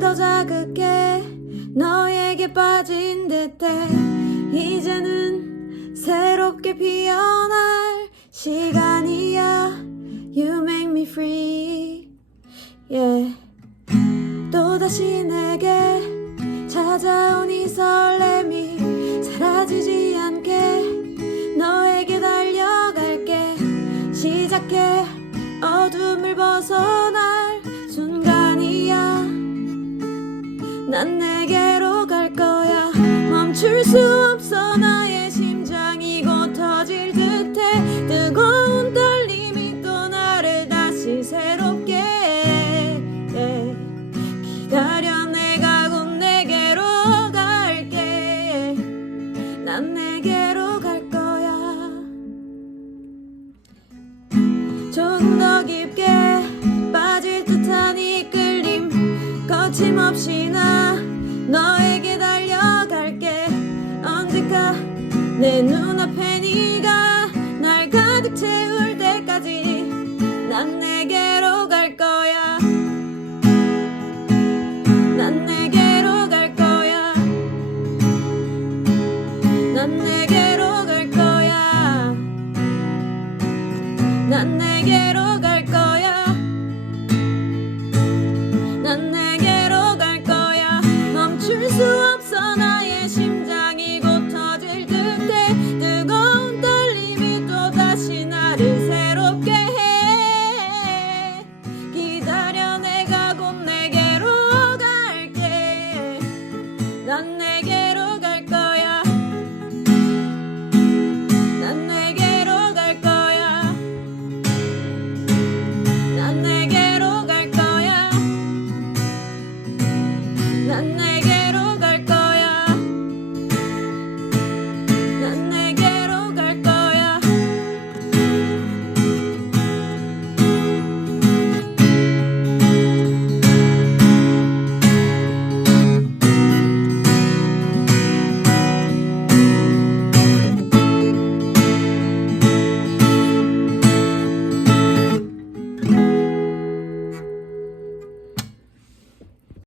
더 자극해 너에게 빠진 듯해. 이제는 새롭게 피어날 시간이야. You make me free. Yeah. 또다시 내게 찾아온 이 설렘이 사라지지 않게 너에게 달려갈게. 시작해 어둠을 벗어날 난 내게로 갈 거야. 멈출 수 없어 나의 심장이 곧 터질 듯해. 뜨거운 떨림이 또 나를 다시 새롭게 해. 기다려 내가 곧 내게로 갈게. 난 내게로 갈 거야. 조금 더 깊게 없이 나 너에게 달려갈게. 언제가 내 눈앞에 네가 날 가득 채울 때까지 난 내게로 갈 거야. 난 내게로 갈 거야. 난 내게로 갈 거야. 난 내게로 난 내게로